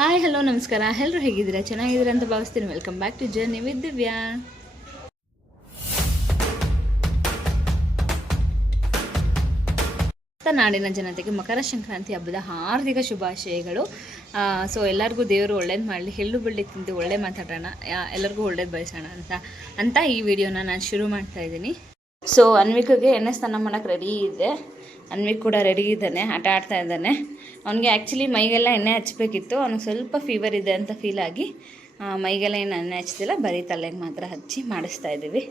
Hi hello ನಮಸ್ಕಾರ. ಎಲ್ಲರೂ ಹೇಗಿದ್ದೀರಾ? ಚೆನ್ನಾಗಿದ್ದೀರಾ ಅಂತ ಭಾವಿಸ್ತೀನಿ. Welcome back to journey with Divya. ನಾಡಿನ ಜನತೆಗೆ ಮಕರ ಸಂಕ್ರಾಂತಿ ಹಬ್ಬದ ಹಾರ್ದಿಕ ಶುಭಾಶಯಗಳು. ಸೊ ಎಲ್ಲರಿಗೂ ದೇವರು ಒಳ್ಳೇದು ಮಾಡಲಿ, ಎಳ್ಳು ಬಳ್ಳಿ ತಿಂದು ಒಳ್ಳೆ ಮಾತಾಡೋಣ, ಎಲ್ಲರಿಗೂ ಒಳ್ಳೇದು ಬಯಸೋಣ ಅಂತ ಈ ವಿಡಿಯೋನ ನಾನು ಶುರು ಮಾಡ್ತಾ ಇದ್ದೀನಿ. ಸೊ ಅನ್ವಿಕ್ಗೆ ಎಣ್ಣೆ ಸ್ನಾನ ಮಾಡೋಕ್ಕೆ ರೆಡಿ ಇದೆ. ಅನ್ವಿಕ್ ಕೂಡ ರೆಡಿ ಇದ್ದಾನೆ, ಆಟ ಆಡ್ತಾ ಇದ್ದಾನೆ. ಅವನಿಗೆ ಆ್ಯಕ್ಚುಲಿ ಮೈಗೆಲ್ಲ ಎಣ್ಣೆ ಹಚ್ಚಬೇಕಿತ್ತು. ಅವ್ನಿಗೆ ಸ್ವಲ್ಪ ಫೀವರ್ ಇದೆ ಅಂತ ಫೀಲ್ ಆಗಿ ಮೈಗೆಲ್ಲ ಏನು ಎಣ್ಣೆ ಹಚ್ತಿಲ್ಲ, ಬರೀ ತಲೆಗೆ ಮಾತ್ರ ಹಚ್ಚಿ ಮಾಡಿಸ್ತಾ ಇದ್ದೀವಿ.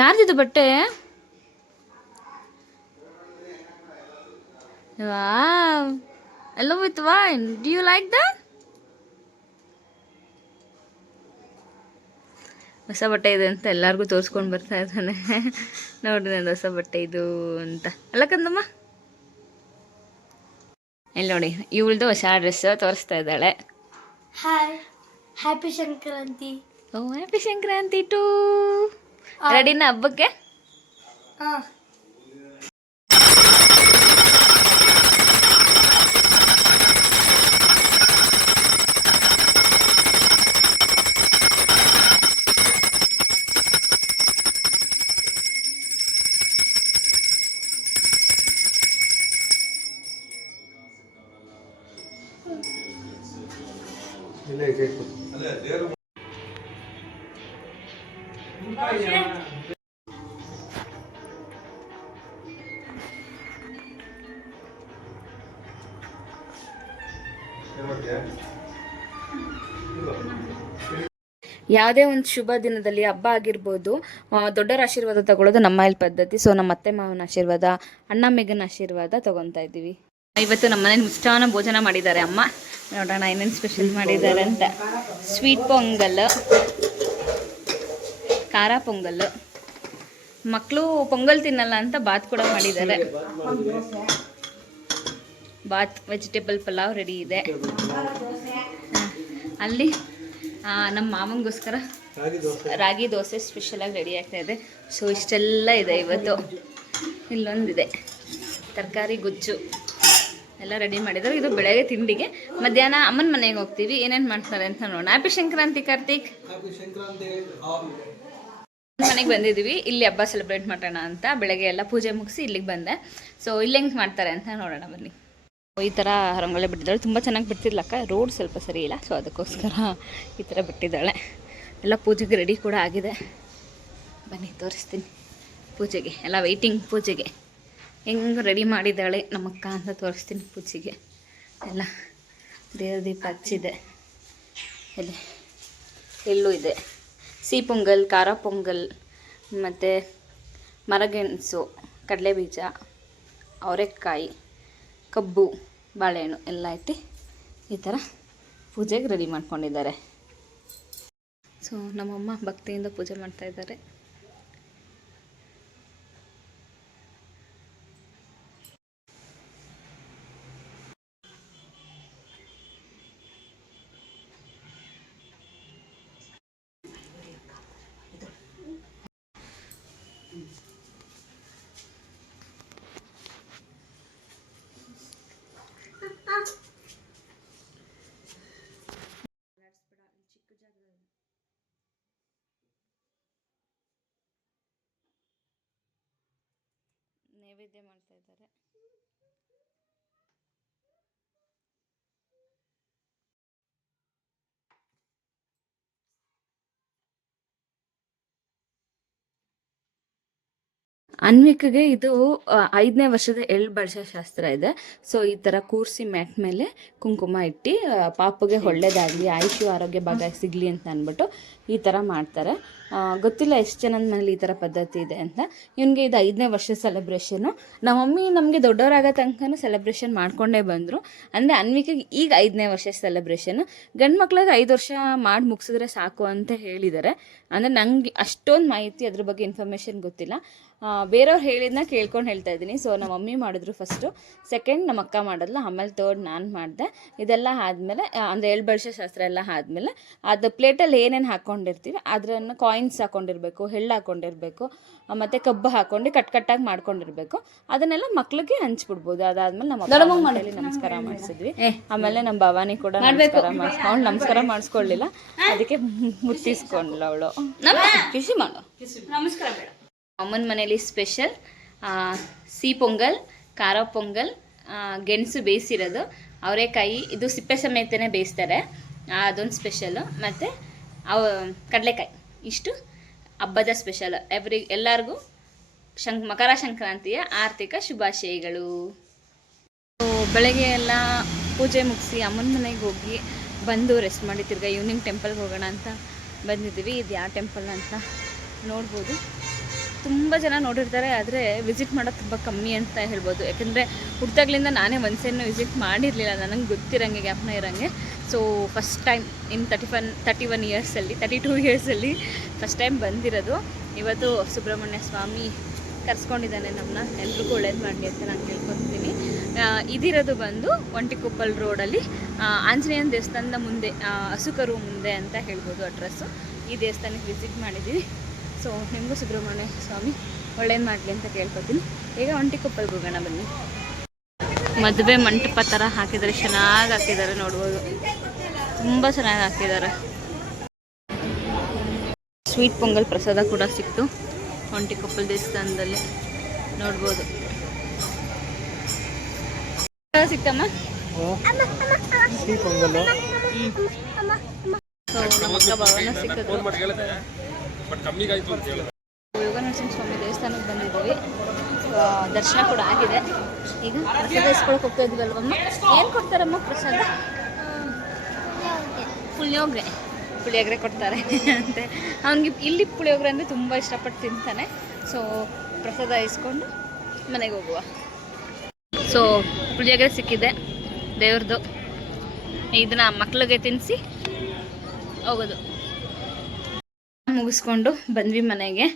ಯಾರ್ದಿದು ಬಟ್ಟೆ? Wow, along with wine. Do you like that? ಹೊಸ ಬಟ್ಟೆ ಇದೆ ಅಂತ ಎಲ್ಲರಿಗೂ ತೋರಿಸ್ಕೊಂಡು ಬರ್ತಾ ಇದ್ದಾನೆ. ನೋಡ್ರಿ ನಂದು ಹೊಸ ಬಟ್ಟೆ ಇದು ಅಂತ ಅಲ್ಲ ಕಂದಮ್ಮ. ಇಲ್ಲಿ ನೋಡಿ, ಇವಳ್ದು ಹೊಸ ಡ್ರೆಸ್ ತೋರಿಸ್ತಾ ಇದ್ದಾಳೆ. Hi, happy Sankranti. ಓ ಹ್ಯಾಪಿ ಸಂಕ್ರಾಂತಿ ಟು. ರೆಡಿನ ಹಬ್ಬಕ್ಕೆ? ಯಾವುದೇ ಒಂದು ಶುಭ ದಿನದಲ್ಲಿ ಹಬ್ಬ ಆಗಿರ್ಬೋದು, ದೊಡ್ಡರ ಆಶೀರ್ವಾದ ತಗೊಳ್ಳೋದು ನಮ್ಮ ಇಲ್ಲಿ ಪದ್ಧತಿ. ಸೊ ನಮ್ಮ ಅತ್ತೆ ಮಾವನ ಆಶೀರ್ವಾದ, ಅಣ್ಣ ಮೇಘನ ಆಶೀರ್ವಾದ ತಗೊತಾ ಇದ್ದೀವಿ. ಇವತ್ತು ನಮ್ಮ ಮನೇಲಿ ಮಿಷ್ಟಾನ್ನ ಭೋಜನ ಮಾಡಿದ್ದಾರೆ ಅಮ್ಮ. ನೋಡೋಣ ಏನೇನು ಸ್ಪೆಷಲ್ ಮಾಡಿದ್ದಾರೆ ಅಂತ. ಸ್ವೀಟ್ ಪೊಂಗಲ್, ಖಾರ ಪೊಂಗಲ್ಲು. ಮಕ್ಕಳು ಪೊಂಗಲ್ ತಿನ್ನಲ್ಲ ಅಂತ ಬಾತ್ ಕೂಡ ಮಾಡಿದ್ದಾರೆ. ಬಾತ್ ವೆಜಿಟೇಬಲ್ ಪಲಾವ್ ರೆಡಿ ಇದೆ. ಅಲ್ಲಿ ನಮ್ಮ ಮಾಮಂಗೋಸ್ಕರ ರಾಗಿ ದೋಸೆ ಸ್ಪೆಷಲಾಗಿ ರೆಡಿ ಆಗ್ತಾ ಇದೆ. ಸೊ ಇಷ್ಟೆಲ್ಲ ಇದೆ ಇವತ್ತು. ಇಲ್ಲೊಂದಿದೆ ತರಕಾರಿ ಗೊಜ್ಜು ಎಲ್ಲ ರೆಡಿ ಮಾಡಿದ್ದಾರೆ. ಇದು ಬೆಳಗ್ಗೆ ತಿಂಡಿಗೆ. ಮಧ್ಯಾಹ್ನ ಅಮ್ಮನ ಮನೆಗೆ ಹೋಗ್ತೀವಿ. ಏನೇನು ಮಾಡ್ತಾರೆ ಅಂತ ನೋಡೋಣ. ಹ್ಯಾಪಿ ಸಂಕ್ರಾಂತಿ ಕಾರ್ತಿಕ್. ಮನೆಗೆ ಬಂದಿದ್ದೀವಿ. ಇಲ್ಲಿ ಹಬ್ಬ ಸೆಲೆಬ್ರೇಟ್ ಮಾಡೋಣ ಅಂತ ಬೆಳಗ್ಗೆ ಎಲ್ಲ ಪೂಜೆ ಮುಗಿಸಿ ಇಲ್ಲಿಗೆ ಬಂದೆ. ಸೊ ಇಲ್ಲಿ ಹೆಂಗೆ ಮಾಡ್ತಾರೆ ಅಂತ ನೋಡೋಣ ಬನ್ನಿ. ಈ ಥರ ರಂಗೋಲಿ ಬಿಟ್ಟಿದ್ದಾಳೆ. ತುಂಬ ಚೆನ್ನಾಗಿ ಬಿಡ್ತಿದ್ಲಕ್ಕ. ರೋಡ್ ಸ್ವಲ್ಪ ಸರಿ ಇಲ್ಲ, ಸೊ ಅದಕ್ಕೋಸ್ಕರ ಈ ಥರ ಬಿಟ್ಟಿದ್ದಾಳೆ. ಎಲ್ಲ ಪೂಜೆಗೆ ರೆಡಿ ಕೂಡ ಆಗಿದೆ. ಬನ್ನಿ ತೋರಿಸ್ತೀನಿ. ಪೂಜೆಗೆ ಎಲ್ಲ ವೆಯ್ಟಿಂಗ್. ಪೂಜೆಗೆ ಹೆಂಗೆ ರೆಡಿ ಮಾಡಿದ್ದಾಳೆ ನಮ್ಮಕ್ಕ ಅಂತ ತೋರಿಸ್ತೀನಿ. ಪೂಜೆಗೆ ಎಲ್ಲ ದೇವ್ರ ದೀಪ ಹಚ್ಚಿದೆ. ಇಲ್ಲಿ ಎಳ್ಳು ಇದೆ, ಸಿಹಿ ಪೊಂಗಲ್, ಖಾರ ಪೊಂಗಲ್, ಮತ್ತು ಮರಗೆಣಸು, ಕಡಲೆಬೀಜ, ಅವರೆಕಾಯಿ, ಕಬ್ಬು, ಬಾಳೆಹಣ್ಣು ಎಲ್ಲ ಇಟ್ಟು ಈ ಥರ ಪೂಜೆಗೆ ರೆಡಿ ಮಾಡ್ಕೊಂಡಿದ್ದಾರೆ. ಸೊ ನಮ್ಮಮ್ಮ ಭಕ್ತಿಯಿಂದ ಪೂಜೆ ಮಾಡ್ತಾಯಿದ್ದಾರೆ. ನೈವೇದ್ಯ ಮಾಡ್ತಾ ಇದ್ದಾರೆ. ಅನ್ವಿಕ್ಗೆ ಇದು 5ನೇ ವರ್ಷದ ಎಳ್ಳು ಬಡಿಸೋ ಶಾಸ್ತ್ರ ಇದೆ. ಸೊ ಈ ಥರ ಕೂರಿಸಿ ಮ್ಯಾಟ್ ಮೇಲೆ ಕುಂಕುಮ ಇಟ್ಟು ಪಾಪಗೆ ಒಳ್ಳೇದಾಗಲಿ, ಆಯುಷು ಆರೋಗ್ಯ ಭಾಗ ಸಿಗಲಿ ಅಂತ ಅಂದ್ಬಿಟ್ಟು ಈ ಥರ ಮಾಡ್ತಾರೆ. ಗೊತ್ತಿಲ್ಲ ಎಷ್ಟು ಜನದ ಮನೇಲಿ ಈ ಥರ ಪದ್ಧತಿ ಇದೆ ಅಂತ. ಇವನಿಗೆ ಇದು 5ನೇ ವರ್ಷದ ಸೆಲೆಬ್ರೇಷನ್ನು. ನಮ್ಮ ಮಮ್ಮಿ ನಮಗೆ ದೊಡ್ಡವರಾಗೋ ತನಕನೂ ಸೆಲೆಬ್ರೇಷನ್ ಮಾಡ್ಕೊಂಡೇ ಬಂದರು. ಅಂದರೆ ಅನ್ವಿಕಿಗೆ ಈಗ 5ನೇ ವರ್ಷದ ಸೆಲೆಬ್ರೇಷನ್ನು. ಗಂಡು ಮಕ್ಳಿಗೆ 5 ವರ್ಷ ಮಾಡಿ ಮುಗಿಸಿದ್ರೆ ಸಾಕು ಅಂತ ಹೇಳಿದ್ದಾರೆ. ಅಂದರೆ ನನಗೆ ಅಷ್ಟೊಂದು ಮಾಹಿತಿ ಅದ್ರ ಬಗ್ಗೆ ಇನ್ಫಾರ್ಮೇಷನ್ ಗೊತ್ತಿಲ್ಲ. ಬೇರೆಯವ್ರು ಹೇಳಿದ್ನ ಕೇಳ್ಕೊಂಡು ಹೇಳ್ತಾ ಇದ್ದೀನಿ. ಸೊ ನಮ್ಮ ಮಮ್ಮಿ ಮಾಡಿದ್ರು ಫಸ್ಟು, ಸೆಕೆಂಡ್ ನಮ್ಮ ಅಕ್ಕ ಮಾಡಿದ್ಲು, ಆಮೇಲೆ ಥರ್ಡ್ ನಾನು ಮಾಡಿದೆ. ಇದೆಲ್ಲ ಆದಮೇಲೆ ಅಂದರೆ ಎಳ್ಳು ಬಡಿಸೋ ಶಾಸ್ತ್ರ ಎಲ್ಲ ಆದಮೇಲೆ ಅದು ಪ್ಲೇಟಲ್ಲಿ ಏನೇನು ಹಾಕ್ಕೊಂಡಿರ್ತೀವಿ ಅದನ್ನು ಕಾಯಿನ್ಸ್ ಹಾಕ್ಕೊಂಡಿರ್ಬೇಕು, ಎಳ್ಳು ಹಾಕ್ಕೊಂಡಿರ್ಬೇಕು, ಮತ್ತು ಕಬ್ಬು ಹಾಕ್ಕೊಂಡು ಕಟ್ಟಾಗಿ ಮಾಡ್ಕೊಂಡಿರ್ಬೇಕು. ಅದನ್ನೆಲ್ಲ ಮಕ್ಳಿಗೆ ಹಂಚ್ಬಿಡ್ಬೋದು. ಅದಾದ್ಮೇಲೆ ನಮ್ಮ ಮನೇಲಿ ನಮಸ್ಕಾರ ಮಾಡಿಸಿದ್ವಿ. ಆಮೇಲೆ ನಮ್ಮ ಭವಾನಿ ಕೂಡ ನಮಸ್ಕಾರ ಮಾಡಿಸ್ಕೊಳ್ಳಿಲ್ಲ, ಅದಕ್ಕೆ ಮುಟ್ಟಿಸ್ಕೊಂಡ್ಲು ಅವಳು. ಖುಷಿ ಮಾಡು, ನಮಸ್ಕಾರ ಬೇಡ. ಅಮ್ಮನ ಮನೇಲಿ ಸ್ಪೆಷಲ್ ಸಿಹಿ ಪೊಂಗಲ್, ಖಾರ ಪೊಂಗಲ್, ಗೆಣಸು ಬೇಯಿಸಿರೋದು, ಅವರೆಕಾಯಿ, ಇದು ಸಿಪ್ಪೆ ಸಮೇತನೇ ಬೇಯಿಸ್ತಾರೆ, ಅದೊಂದು ಸ್ಪೆಷಲು, ಮತ್ತು ಕಡಲೆಕಾಯಿ. ಇಷ್ಟು ಹಬ್ಬದ ಸ್ಪೆಷಲ್. ಎಲ್ಲರಿಗೂ ಮಕರ ಸಂಕ್ರಾಂತಿಯ ಆರ್ಥಿಕ ಶುಭಾಶಯಗಳು. ಬೆಳಗ್ಗೆ ಎಲ್ಲ ಪೂಜೆ ಮುಗಿಸಿ ಅಮ್ಮನ ಮನೆಗೆ ಹೋಗಿ ಬಂದು ರೆಸ್ಟ್ ಮಾಡಿ ತಿರ್ಗಾ ಈವ್ನಿಂಗ್ ಟೆಂಪಲ್ಗೆ ಹೋಗೋಣ ಅಂತ ಬಂದಿದ್ದೀವಿ. ಇದು ಯಾವ ಟೆಂಪಲ್ ಅಂತ ನೋಡ್ಬೋದು. ತುಂಬ ಜನ ನೋಡಿರ್ತಾರೆ, ಆದರೆ ವಿಸಿಟ್ ಮಾಡೋದು ತುಂಬ ಕಮ್ಮಿ ಅಂತ ಹೇಳ್ಬೋದು. ಯಾಕೆಂದರೆ ಹುಟ್ಟಾಗ್ಲಿಂದ ನಾನೇ ಒಂದ್ಸೇನು ವಿಸಿಟ್ ಮಾಡಿರಲಿಲ್ಲ, ನನಗೆ ಗೊತ್ತಿರೋಂಗೆ, ಜ್ಞಾಪನ ಇರೋಂಗೆ. ಸೊ ಫಸ್ಟ್ ಟೈಮ್ ಇನ್ 32 ಇಯರ್ಸಲ್ಲಿ ಫಸ್ಟ್ ಟೈಮ್ ಬಂದಿರೋದು. ಇವತ್ತು ಸುಬ್ರಹ್ಮಣ್ಯ ಸ್ವಾಮಿ ಕರ್ಸ್ಕೊಂಡಿದ್ದಾನೆ ನಮ್ಮನ್ನ, ಎಲ್ರಿಗೂ ಒಳ್ಳೇದು ಮಾಡಲಿ ಅಂತ ನಾನು ಕೇಳ್ಕೊತೀನಿ. ಇದಿರೋದು ಬಂದು ಒಂಟಿಕೊಪ್ಪಲ್ ರೋಡಲ್ಲಿ ಆಂಜನೇಯನ ದೇವಸ್ಥಾನದ ಮುಂದೆ, ಹಸುಕರು ಮುಂದೆ ಅಂತ ಹೇಳ್ಬೋದು ಅಡ್ರೆಸ್ಸು. ಈ ದೇವಸ್ಥಾನಕ್ಕೆ ವಿಸಿಟ್ ಮಾಡಿದ್ದೀವಿ. ಸೊ ನಿಮಗೂ ಸುಬ್ರಹ್ಮಣ್ಯ ಸ್ವಾಮಿ ಒಳ್ಳೇದು ಮಾಡಲಿ ಅಂತ ಕೇಳ್ಕೊತೀನಿ. ಈಗ ಒಂಟಿಕೊಪ್ಪಲ್ಗೆ ಹೋಗೋಣ ಬನ್ನಿ. ಮದುವೆ ಮಂಟಪ ಥರ ಹಾಕಿದ್ದಾರೆ, ಚೆನ್ನಾಗಿ ಹಾಕಿದ್ದಾರೆ, ನೋಡ್ಬೋದು. ತುಂಬ ಚೆನ್ನಾಗಿ ಹಾಕಿದ್ದಾರೆ. ಸ್ವೀಟ್ ಪೊಂಗಲ್ ಪ್ರಸಾದ ಕೂಡ ಸಿಕ್ತು ಒಂಟಿಕೊಪ್ಪಲ್ ದೇವಸ್ಥಾನದಲ್ಲಿ, ನೋಡ್ಬೋದು. ಸಿಕ್ತಮ್ಮ ನಮ್ಮಕ್ಕ ಭವನ ಸಿಕ್ಕಿದ್ರು. ಯೋಗ ನರಸಿಂಹ ಸ್ವಾಮಿ ದೇವಸ್ಥಾನಕ್ಕೆ ಬಂದಿದ್ದೀವಿ. ದರ್ಶನ ಕೂಡ ಆಗಿದೆ. ಈಗ ಪ್ರಸಾದ ಇಸ್ಕೊಳಕ್ಕೆ ಹೋಗ್ತಾ ಇದ್ವಲ್ವಮ್ಮ. ಏನು ಕೊಡ್ತಾರಮ್ಮ ಪ್ರಸಾದ? ಪುಳಿಯೋಗರೆ ಕೊಡ್ತಾರೆ ಅಂತೆ. ಅವನಿಗೆ ಇಲ್ಲಿ ಪುಳಿಯೋಗರೆ ಅಂದರೆ ತುಂಬ ಇಷ್ಟಪಟ್ಟು ತಿಂತಾನೆ. ಸೊ ಪ್ರಸಾದ ಇಸ್ಕೊಂಡು ಮನೆಗೆ ಹೋಗುವ. ಸೊ ಪುಳಿಯೋಗರೆ ಸಿಕ್ಕಿದೆ ದೇವ್ರದ್ದು. ಇದನ್ನ ಮಕ್ಳಿಗೆ ತಿನ್ನಿಸಿ ಹೋಗೋದು. ಮುಗಿಸ್ಕೊಂಡು ಬಂದ್ವಿ ಮನೆಗೆ.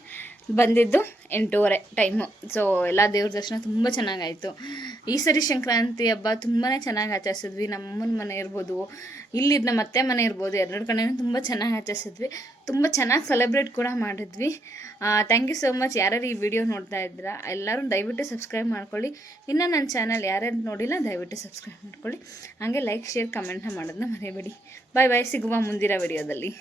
ಬಂದಿದ್ದು 8:30 ಟೈಮು. ಸೊ ಎಲ್ಲ ದೇವ್ರ ದರ್ಶನ ತುಂಬ ಚೆನ್ನಾಗಾಯಿತು. ಈ ಸರಿ ಸಂಕ್ರಾಂತಿ ಹಬ್ಬ ತುಂಬಾ ಚೆನ್ನಾಗಿ ಆಚರಿಸಿದ್ವಿ. ನಮ್ಮಮ್ಮನ ಮನೆ ಇರ್ಬೋದು, ಇಲ್ಲಿ ನಮ್ಮ ಅತ್ತೆ ಮನೆ ಇರ್ಬೋದು, ಎರಡು ಕಡೆನೂ ತುಂಬ ಚೆನ್ನಾಗಿ ಆಚರಿಸಿದ್ವಿ. ತುಂಬ ಚೆನ್ನಾಗಿ ಸೆಲೆಬ್ರೇಟ್ ಕೂಡ ಮಾಡಿದ್ವಿ. Thank you so much. ಯಾರ್ಯಾರು ಈ ವಿಡಿಯೋ ನೋಡ್ತಾ ಇದ್ದೀರಾ ಎಲ್ಲರೂ ದಯವಿಟ್ಟು ಸಬ್ಸ್ಕ್ರೈಬ್ ಮಾಡ್ಕೊಳ್ಳಿ. ಇನ್ನು ನನ್ನ ಚಾನಲ್ ಯಾರ್ಯಾರು ನೋಡಿಲ್ಲ ದಯವಿಟ್ಟು ಸಬ್ಸ್ಕ್ರೈಬ್ ಮಾಡ್ಕೊಳ್ಳಿ. ಹಾಗೆ ಲೈಕ್, ಶೇರ್, ಕಮೆಂಟ್ನ ಮಾಡೋದನ್ನ ಮರೆಯಬೇಡಿ. ಬಾಯ್ ಬಾಯ್. ಸಿಗುವ ಮುಂದಿನ ವಿಡಿಯೋದಲ್ಲಿ.